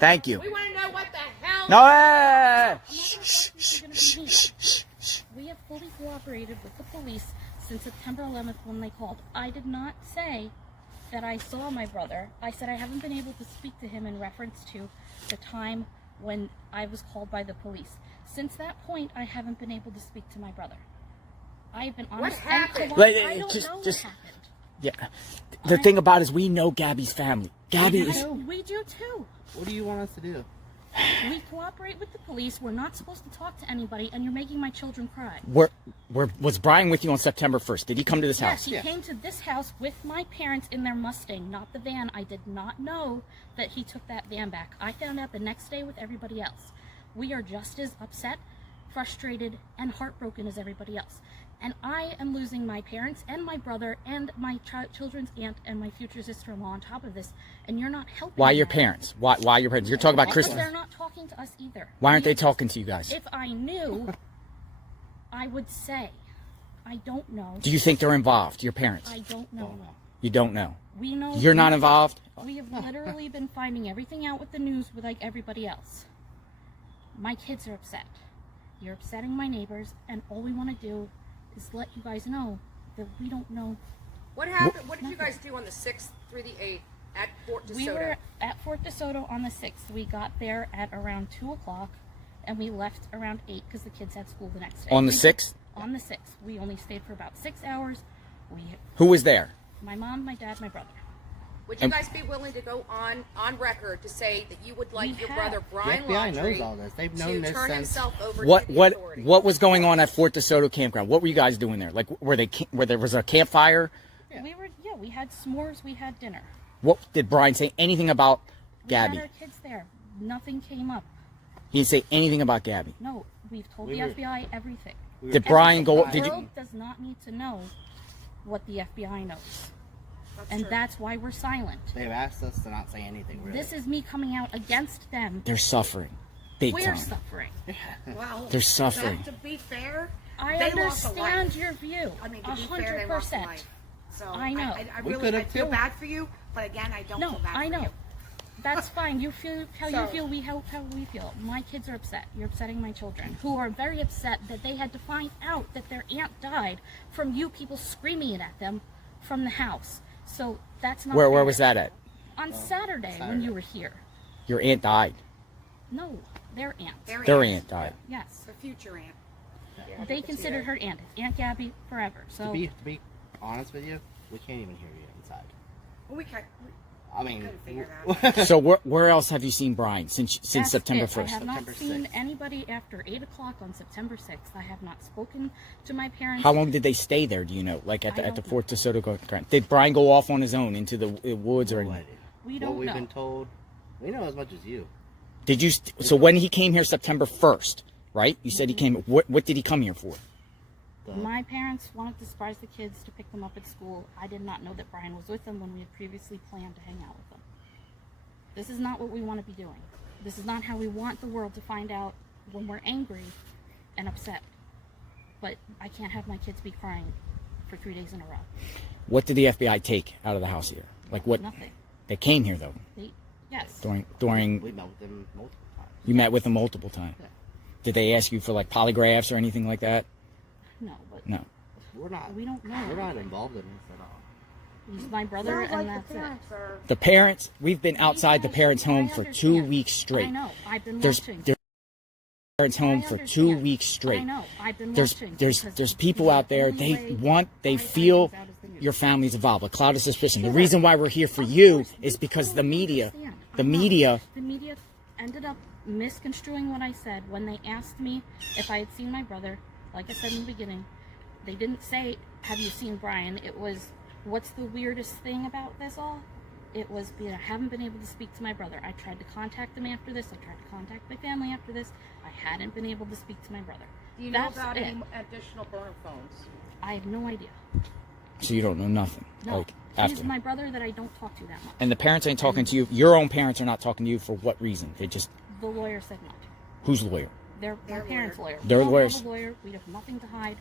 Thank you. We want to know what the hell. No, We have fully cooperated with the police since September 11th when they called. I did not say that I saw my brother. I said I haven't been able to speak to him in reference to the time when I was called by the police. Since that point, I haven't been able to speak to my brother. I've been honest. What happened? I don't know what happened. Yeah. The thing about it is we know Gabby's family. Gabby is... We do too. What do you want us to do? We cooperate with the police. We're not supposed to talk to anybody, and you're making my children cry. Was Brian with you on September 1st? Did he come to this house? Yes, he came to this house with my parents in their Mustang, not the van. I did not know that he took that van back. I found out the next day with everybody else. We are just as upset, frustrated, and heartbroken as everybody else. And I am losing my parents and my brother and my children's aunt and my future sister-in-law on top of this, and you're not helping. Why your parents? Why your parents? You're talking about Because Christmas. they're not talking to us either. Why aren't they talking to you guys? If I knew, I would say. I don't know. Do you think they're involved, your parents? I don't know. You don't know? We know. You're not involved? We have literally been finding everything out with the news with like everybody else. My kids are upset. You're upsetting my neighbors, and all we want to do is let you guys know that we don't know. What happened? What did you guys do on the 6th through the 8th at Fort DeSoto? We were at Fort DeSoto on the 6th. We got there at around 2 o'clock, and we left around 8 because the kids had school the next day. On the 6th? On the 6th. We only stayed for about 6 hours. Who was there? My mom, my dad, my brother. Would you guys be willing to go on record to say that you would like your brother Brian The FBI Laundrie knows all this. They've known to this turn since... himself over to the authorities? What was going on at Fort DeSoto campground? What were you guys doing there? Like, where there was a campfire? Yeah. We had s'mores, we had dinner. What did Brian say anything about Gabby? We had our kids there. Nothing came up. He didn't say anything about Gabby. No, we've told the FBI everything. Did Brian go? The world does not need to know what the FBI knows. That's why we're silent. They've asked us to not say anything, really. This is me coming out against them. They're suffering. Big We're time. suffering. Well, they're suffering. To be fair, I they lost a understand life. your view. I mean, to be fair, they lost a 100%. life. So I know. I feel bad for you, but again, I don't feel bad for you. I know. That's fine. You feel how you feel. We how we feel. My kids are upset. You're upsetting my children, who are very upset that they had to find out that their aunt died from you people screaming it at them from the house. So that's not. Where was that at? On Saturday when you were here. Your aunt died. No, their aunt. Their aunt died. Yes. The future aunt. Yeah, they considered her Aunt Gabby forever. So to be honest with you, we can't even hear you inside. Well, we can't. I mean, So where else have you seen Brian since September 1st? I have not seen anybody after 8 o'clock on September 6th. I have not spoken to my parents. How long did they stay there? Do you know? Like at the Fort DeSoto campground? Did Brian go off on his own into the woods or anything? We don't know. What we've been told, we know as much as you. Did you? So when he came here September 1st, right? You said he came. What did he come here for? My parents wanted to surprise the kids to pick them up at school. I did not know that Brian was with them when we had previously planned to hang out with them. This is not what we want to be doing. This is not how we want the world to find out when we're angry and upset. But I can't have my kids be crying for 3 days in a row. What did the FBI take out of the house here? Like what? Nothing. They came here though. Yes. During. We met with them multiple times. You met with them multiple times. Yeah. Did they ask you for like polygraphs or anything like that? No, but No. we don't know. We're not involved in this at all. He's my brother, and that's it. The parents, we've been outside the parents' home for 2 weeks straight. I know. I've been There's watching. parents' home for 2 weeks straight. I know. I've been There's watching. there's people out there. They feel your family's involved. A cloud of suspicion. The reason why we're here for you is because the media ended up misconstruing what I said when they asked me if I had seen my brother. Like I said in the beginning, they didn't say, "Have you seen Brian?" It was, "What's the weirdest thing about this all?" It was, I haven't been able to speak to my brother. I tried to contact him after this. I tried to contact my family after this. I hadn't been able to speak to my brother. Do you know about any additional burner phones? I have no idea. So you don't know nothing. No, Like, he's after. my brother that I don't talk to that much. And the parents ain't talking to you. Your own parents are not talking to you for what reason? They just. The lawyer said not. Whose lawyer? Their parents' lawyer. Their We don't lawyers. have a lawyer. We have nothing to hide.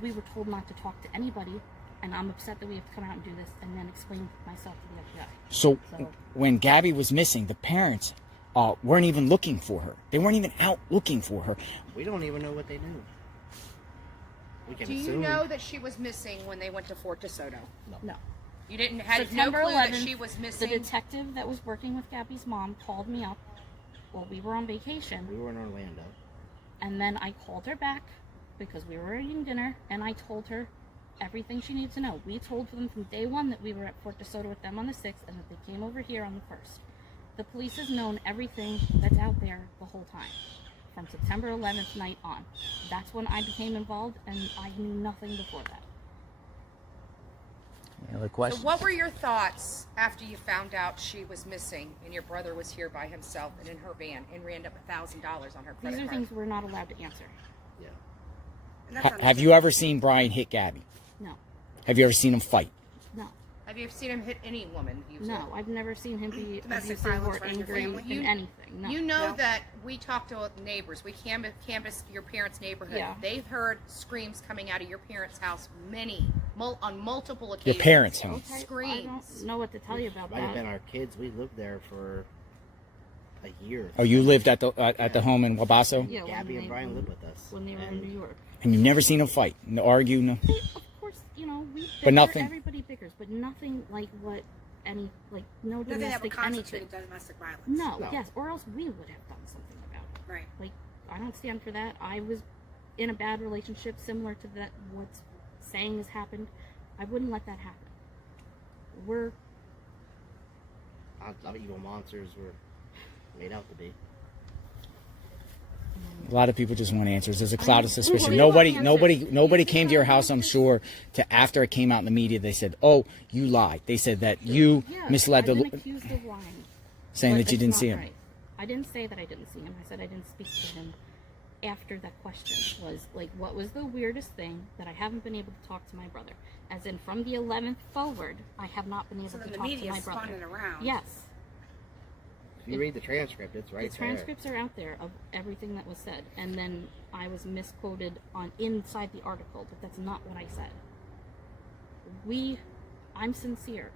We were told not to talk to anybody, and I'm upset that we have to come out and do this and then explain myself to the FBI. So when Gabby was missing, the parents weren't even looking for her. They weren't even out looking for her. We don't even know what they knew. We can Do you assume. know that she was missing when they went to Fort DeSoto? No. You didn't had no September clue 11th, that she was the missing. detective that was working with Gabby's mom called me up while we were on vacation. We were in Orlando. And then I called her back because we were eating dinner, and I told her everything she needed to know. We told them from day one that we were at Fort DeSoto with them on the 6th and that they came over here on the 1st. The police has known everything that's out there the whole time, from September 11th night on. That's when I became involved, and I knew nothing before that. Any other So questions? what were your thoughts after you found out she was missing and your brother was here by himself and in her van and ran up $1,000 on her credit These are card? things we're not allowed to answer. Yeah. And that's Have you ever seen Brian hit Gabby? No. Have you ever seen him fight? No. Have you ever seen him hit any woman? No, I've never seen him be Domestic abusive violence or running your angry family? in anything. No. You know No. that we talked to neighbors. We canvassed your parents' neighborhood. Yeah. They've heard screams coming out of your parents' house on multiple Your occasions. parents' house. Okay, I Screams. don't know what to tell you about Might have that. been our kids. We lived there for a year. Oh, you lived at the home in Wabasso? Yeah, when Gabby and they- Brian lived with us. when they were in New York. And you've never seen them fight? No argue? No? They, of course, you know, we bicker, But nothing- everybody bickers, but nothing like what no Nothing that would domestic constitute anything. domestic violence. No, No. yes, or else we would have done something about it. Right. Like, I don't stand for that. I was in a bad relationship similar to that what's saying has happened. I wouldn't let that happen. We're Not evil monsters were made out to be. A lot of people just want answers. There's a cloud of We suspicion. want Nobody answers. came to your house, I'm sure, to after it came out in the media, they said, oh, you lied. They said that you yeah, misled I've been the, accused of lying. saying But that you it's didn't not see him. right. I didn't say that I didn't see him. I said I didn't speak to him after that question was like, what was the weirdest thing that I haven't been able to talk to my brother? As in, from the 11th forward, I have not been able So to then the talk to media my spun brother. it around. Yes. If you read the transcript, it's right The transcripts are out there of everything that was said, and then I was misquoted on inside the article, but that's not what I said. I'm sincere.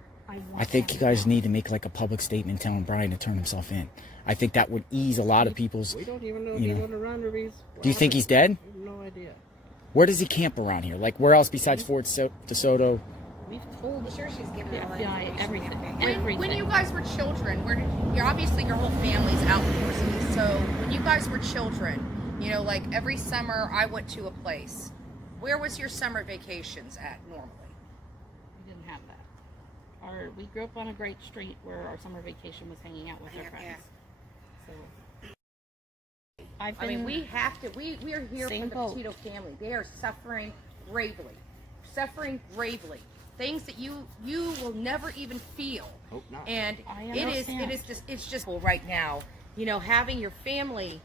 I think you guys need to make like a public statement telling Brian to turn himself in. I think that would ease a lot of people's. there. We don't even know if You he's know. on the run or he's. Do you think he's dead? We have no idea. Where does he camp around here? Like where else besides Fort DeSoto? We've told I'm sure she's giving the all that FBI information. everything. everything. When you guys were children, you're obviously your whole family's outdoorsy. So when you guys were children, you know, like every summer I went to a place. Where was your summer vacations at normally? We didn't have that. We grew up on a great street where our summer vacation was hanging out with our Yeah, friends. yeah. So I've been, I mean, we have to. We are here Same for the boat. Petito family. They are suffering bravely, things that you will never even feel. Hope not. And I it's just right now. You know, having your family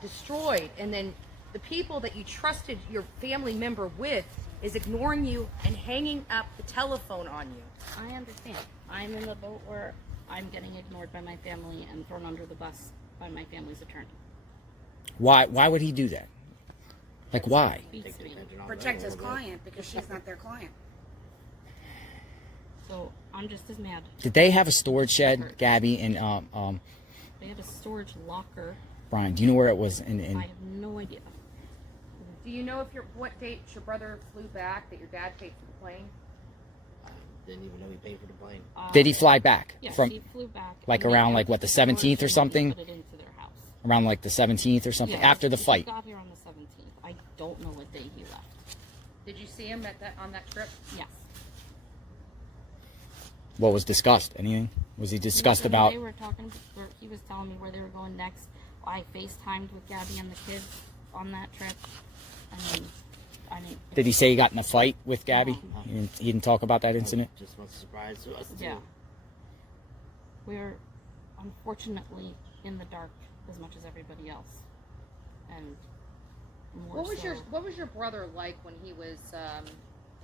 destroyed, and then the people that you trusted your family member with is ignoring you and hanging up the telephone on you. I understand. I'm in the boat where I'm getting ignored by my family and thrown under the bus by my family's attorney. Why would he do that? Like why? Beats me. Protect his client because she's not their client. So I'm just as mad. Did they have a storage shed, Gabby and They have a storage locker. Brian? Do you know where it was? I have no idea. Do you know what date your brother flew back? That your dad paid for the plane? Didn't even know he paid for the plane. Did he fly back Yes, from he flew back. like and they around had like what the storage 17th or and something? Put it into their house. Around like the 17th or something Yeah, after the he fight. got here on the 17th. I don't know what day he left. Did you see him on that trip? Yes. What was discussed? Anything? Was he discussed When about? They were talking. He was telling me where they were going next. I FaceTimed with Gabby and the kids on that trip, and then I didn't. Did he say he got in a fight with Gabby? No. He didn't talk about that incident. Just was a surprise to us. Yeah. We're unfortunately in the dark as much as everybody else, and more What was your brother like when he was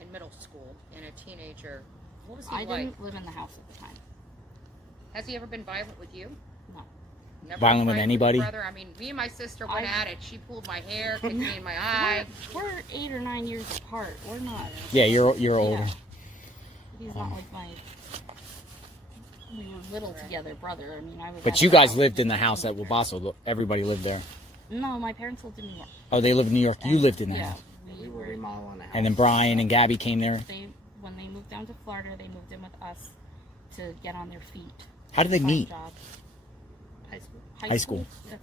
in middle school and a teenager? What was he I like? didn't live in the house at the time. Has he ever been violent with you? No. Never Violent with fight anybody? your brother? I mean, me and my sister went at it. She pulled my hair, kicked me in my eye. We're 8 or 9 years apart. We're not. Yeah, you're older. Yeah. He's not like my we were little together, brother. I mean, I was. But at you the guys house. lived in the house at Wabasso. Everybody lived there. No, my parents lived in New York. Oh, they lived in New York. You lived in the Yeah, house. We were remodeling the house. And then Brian and Gabby came there. When they moved down to Florida, they moved in with us to get on their feet. How did they find meet? jobs. high school. High school. That's,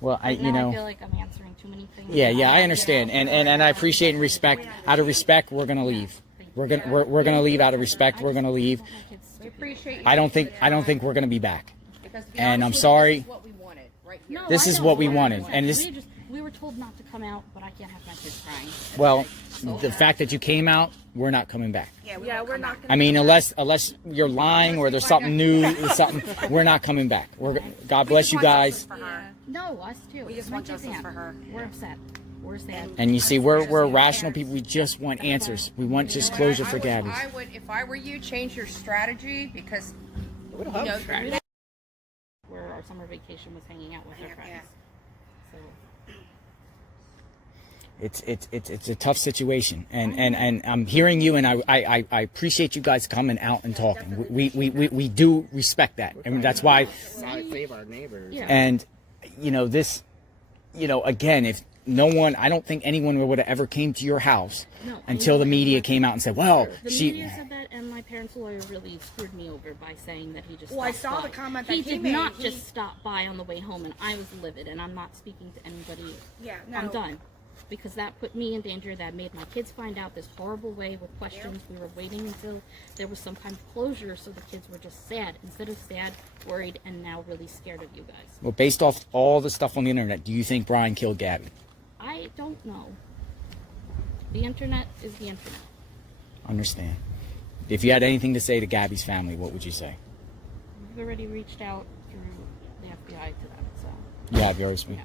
Well, now I know. feel like I'm answering too many things. Yeah, I understand, and I appreciate and respect. Out of respect, we're gonna leave. We're gonna leave out of respect. We're gonna leave. We appreciate you. I don't think we're gonna be back. Because to be and honest I'm with you, sorry. This is what we wanted right here. No, This I is know. what we wanted, and this. We were told not to come out, but I can't have my kids crying. Well, the fact that you came out, we're not coming back. Yeah, we're not gonna. I mean, unless you're lying or there's something new, or something, we're not coming back. God bless you guys. No, us too. We just My want kids justice can't. for her. We're upset. We're sad. And you see, we're rational people. We just want answers. We want just closure for Gabby. I would, if I were you, change your strategy because you know, Where our summer vacation was hanging out with our friends. So It's a tough situation, and I'm hearing you, and I appreciate you guys coming out and talking. We do respect that, and that's why. Save our neighbors. Yeah. And this, again, if no one, I don't think anyone would have ever came to your house No, until the media came out and said, "Well, the she." media said that, and my parents' lawyer really screwed me over by saying that he just. Well, I stopped saw the by. comment that he he did made. not He- just stop by on the way home, and I was livid. And I'm not speaking to anybody. Yeah, no. I'm done. Because that put me in danger. That made my kids find out this horrible way with questions. We were waiting until there was some kind of closure, so the kids were just sad. Instead of sad, worried, and now really scared of you guys. Well, based off all the stuff on the internet, do you think Brian killed Gabby? I don't know. The internet is the internet. Understand. If you had anything to say to Gabby's family, what would you say? We've already reached out through the FBI to them, so. You have yours. Yeah.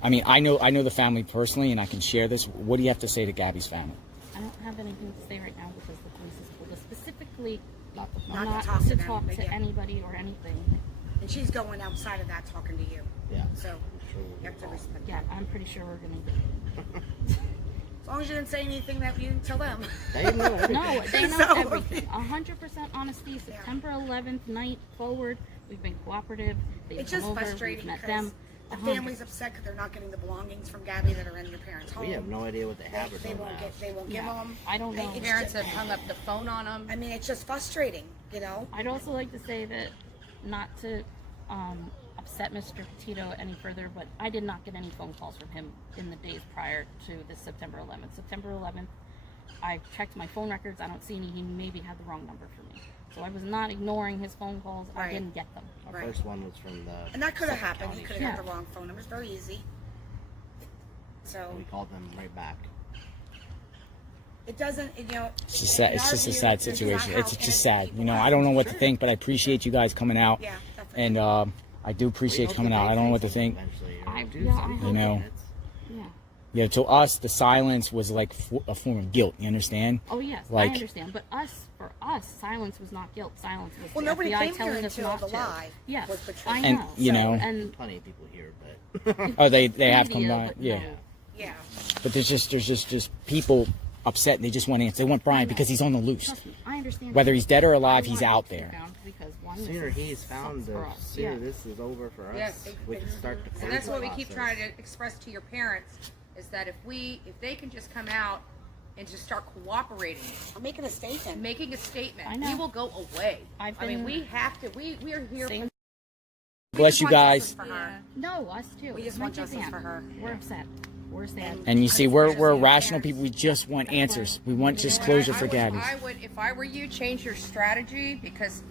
I mean, I know the family personally, and I can share this. What do you have to say to Gabby's family? I don't have anything to say right now because the police has told us specifically Not to not talk to to them, talk but to yeah. anybody or anything. And she's going outside of that talking to you. Yeah. So Sure. you have to respect Yeah, that. I'm pretty sure we're gonna As long as you didn't say anything that you didn't tell them. They know everything. No, they know So- everything. 100% honesty. September 11th night forward, we've been cooperative. They've It's come just over, frustrating we've met because them. the family's upset because they're not getting the belongings from Gabby that are in your parents' home. We have no idea what they have or They don't won't have. get. They won't give Yeah, them. I don't know. It's parents just- have hung up the phone on them. I mean, it's just frustrating, you know. I'd also like to say that not to upset Mr. Petito any further, but I did not get any phone calls from him in the days prior to this September 11th. September 11th, I checked my phone records. I don't see any. He maybe had the wrong number for me. So I was not ignoring his phone calls. I Right. didn't get them. Our Right. first one was from the. And that could have Suffolk happened. He County could have had Yeah. the wrong phone number. It's very easy. So We called them right back. it doesn't, you know. It's just sad. in It's our just a view, sad this is not situation. how It's just innocent sad. people You know, act. I don't know what to think, but I appreciate you guys coming out, Yeah, definitely. and I do appreciate you coming out. I don't know what to think. You know. Yeah, to us, the silence was like a form of guilt. You understand? Oh yes, Like- I understand. But for us, silence was not guilt. Silence was Well, the nobody FBI came here telling us until not the to. lie Yes, was portrayed. I And, know. you know- and Plenty of people here, but Oh, they have come media, by. but Yeah. no. Yeah. But there's just people upset, and they just want answers. They want Brian because he's on the loose. Trust me, I understand. Whether he's dead or alive, I he's want out him to be there. found Because one, the this sooner is- he's found, sucks the for us. sooner Yeah. this is over for us. Yes. We can start the And that's what we keep process. trying to express to your parents is that if they can just come out and just start cooperating, I'm making a statement. making a statement, I know. we will go away. I've I mean, been- we have to. We are here. Same. Bless you want guys. justice for her. No, us too. We just My want kids justice can't. for her. We're upset. We're sad. And you see, we're rational people. We just want answers. We want just closure for Gabby. I would, if I were you, change your strategy because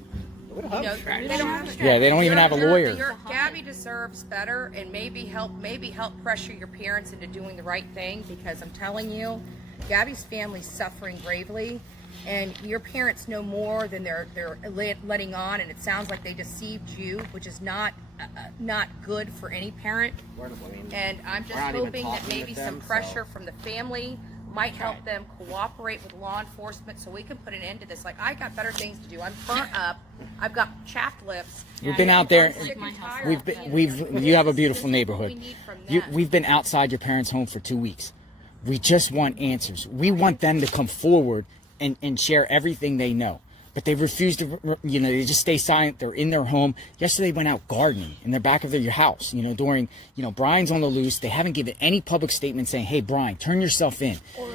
you know, strategy. they don't have a strategy. Yeah, they don't even have a lawyer. Gabby deserves better, and maybe help pressure your parents into doing the right thing. Because I'm telling you, Gabby's family's suffering gravely, and your parents know more than they're letting on. And it sounds like they deceived you, which is not good for any parent. And I'm just We're not even hoping that talking maybe with some them, so- pressure from the family might help them cooperate with law enforcement so we can put an end to this. Like, I got better things to do. I'm burnt up. I've got chapped lips. We've been out there. I'm sick and tired We've of been, being you have a This beautiful is what we neighborhood. need from them. We've been outside your parents' home for 2 weeks. We just want answers. We want them to come forward and share everything they know. But they refuse to, they just stay silent. They're in their home. Yesterday went out gardening in the back of their house, during, Brian's on the loose. They haven't given any public statement saying, hey, Brian, turn yourself in, Or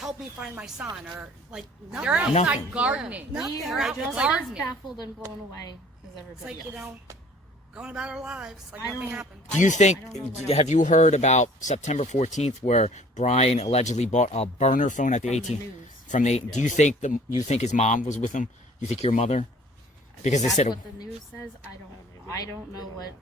help me find my son, or like nothing. They're outside Nothing. gardening. Nothing. We are Right? just gardening. as baffled and blown away as It's everybody like, else. going about our lives like I nothing don't- happened. Do you I think, don't know what have you heard about September 14th where Brian allegedly bought a burner phone at the From the 18th? news. Do you think his mom was with him? You think your mother? Because they That's said, what the news says. I don't know what.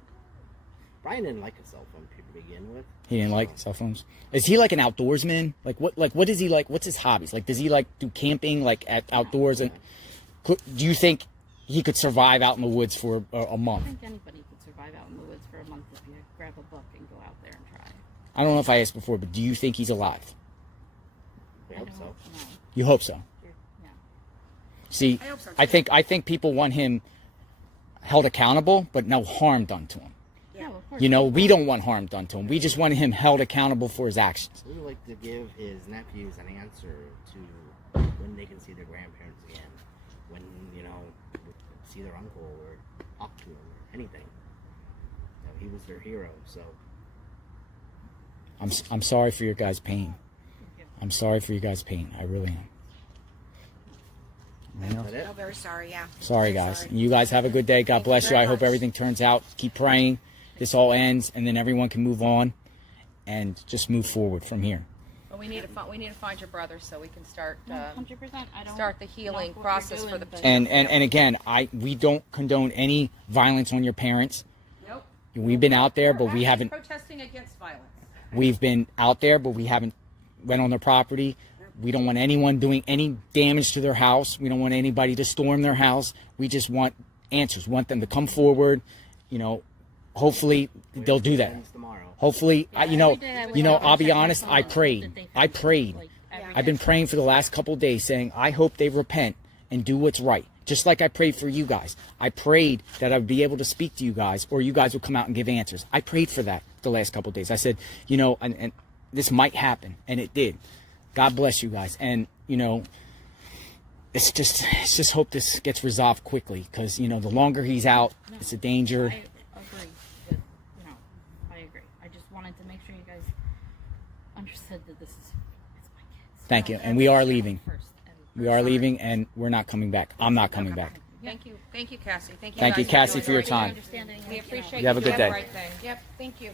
Brian didn't like a cell phone to begin with. he didn't like cell phones. Is he like an outdoorsman? What is he like? What's his hobbies? Like, does he like do camping, like at outdoors? And do you think he could survive out in the woods for a month? I think anybody could survive out in the woods for a month if you grab a book and go out there and try. I don't know if I asked before, but do you think he's alive? I hope don't so. know. You hope so. Yeah. See, I hope so, too. I think people want him held accountable, but no harm done to him. Yeah, of course. We don't want harm done to him. We just want him held accountable for his actions. We would like to give his nephews an answer to when they can see their grandparents again, when, see their uncle or talk to him or anything. He was their hero, so. I'm sorry for your guys' pain. I'm sorry for you guys' pain. I really am. Is that it? I'm very sorry. Yeah. Sorry, Very guys. sorry. You guys have a good day. God Thank you bless you. very I hope much. everything turns out. Keep praying. This all ends, and then everyone can move on and just move forward from here. But we need to find your brother so we can start 100%. I don't start the healing knock what process you're for the doing, but- And again, we don't condone any violence on your parents. Nope. We've been out there, but we Actually haven't. protesting against violence. We've been out there, but we haven't went on their property. We don't want anyone doing any damage to their house. We don't want anybody to storm their house. We just want answers. We want them to come forward. Hopefully they'll do that. Ends tomorrow. Hopefully, Every day I wake up I'll and be check my honest. phone I that prayed. they I found prayed. like, every I've been day. praying for the last couple of days, saying I hope they repent and do what's right. Just like I prayed for you guys. I prayed that I would be able to speak to you guys, or you guys would come out and give answers. I prayed for that the last couple of days. I said, and this might happen, and it did. God bless you guys, and let's just hope this gets resolved quickly, because the longer he's out, it's a danger. I agree. But, I agree. I just wanted to make sure you guys understood that it's my kids. Thank you, and we are leaving. First, We are leaving, and we're not coming back. I'm not coming back. Thank you, Cassie. Thank you. Thank you, guys Cassie, doing for your the right time. thing. We appreciate You have a good doing the day. right thing. Yep. Thank you.